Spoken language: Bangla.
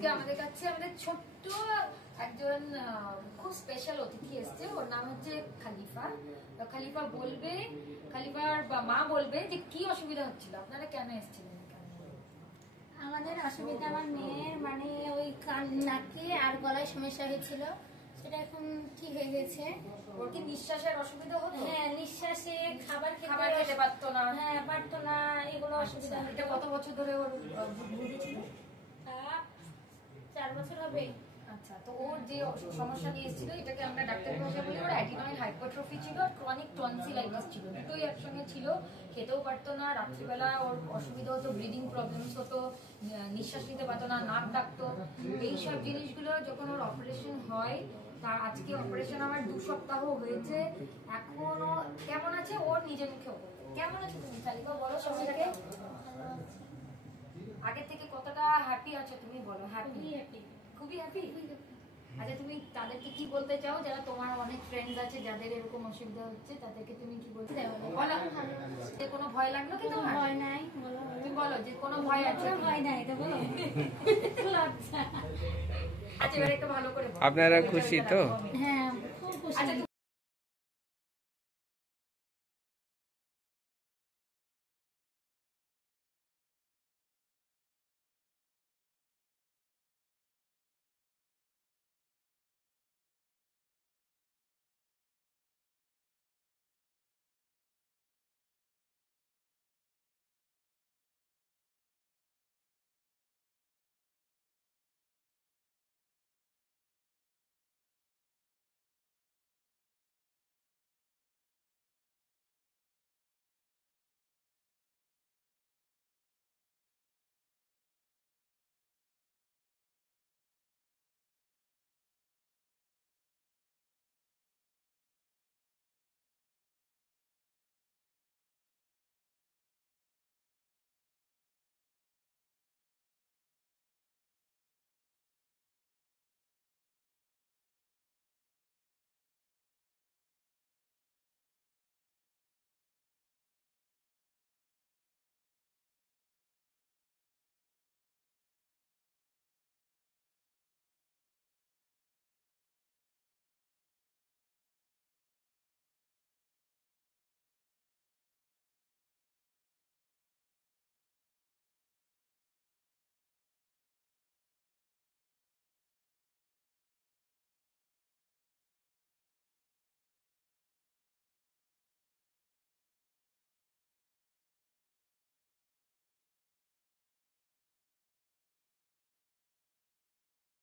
আজকে আমাদের কাছে আমাদের ছোট্ট একজন খুব স্পেশাল অতিথি এসছে, ওর নাম হচ্ছে খালিফা। খালিফা বলবে, খালিফার মা বলবে যে কি অসুবিধা হচ্ছিল, আপনারা কেন এসেছিলেন? আমাদের অসুবিধা আমার মেয়ের মানে ওই নাকে আর গলায় সমস্যা হয়েছিল, সেটা এখন ঠিক হয়ে গেছে। ওর কি নিঃশ্বাসের অসুবিধা হতো? হ্যাঁ, নিঃশ্বাসে খাবার খেতে পারতো না। হ্যাঁ, পারতো না, এগুলো অসুবিধা। এটা কত বছর ধরে ওর ভুগেছিল? 4 বছর হবে। আচ্ছা, তো ওর যে সমস্যা নিয়ে এসেছিল এটাকে আমরা ডাক্তারি ভাষায় বলি ওর অ্যাডিনয়েড হাইপারট্রফি ছিল আর ক্রনিক টনসিলাইটিস ছিল, দুটোই একসঙ্গে ছিল। খেতেও পারতো না, রাত্রিবেলা ওর অসুবিধা হতো, ব্রিদিং প্রবলেমস হতো, নিঃশ্বাস নিতে পারতো না, নাক ডাকতো। এইসব জিনিসগুলো যখন ওর অপারেশন হয়, তার আজকে অপারেশন আমার 2 সপ্তাহ হয়েছে, এখনো কেমন আছে ওর নিজের মুখেও কেমন আছে তুমি তালিকা বলো সবাইকে। আগের থেকে কতটা হ্যাপি আছো তুমি বলো? হ্যাপি, খুবই হ্যাপি। আচ্ছা, তুমি তাদেরকে কি বলতে চাও যারা তোমার অনেক ফ্রেন্ডস আছে যাদের এরকম অসুবিধা হচ্ছে, তাদেরকে তুমি কি বলতে চাও? বলো, যে কোনো ভয় লাগলো কি তোমার? ভয় নাই, বলো। তুমি বলো যে কোনো ভয় আছে? ভয় নাই তো বলো। আচ্ছা, এবার একটু ভালো করে বলো। আপনারা খুশি তো? হ্যাঁ।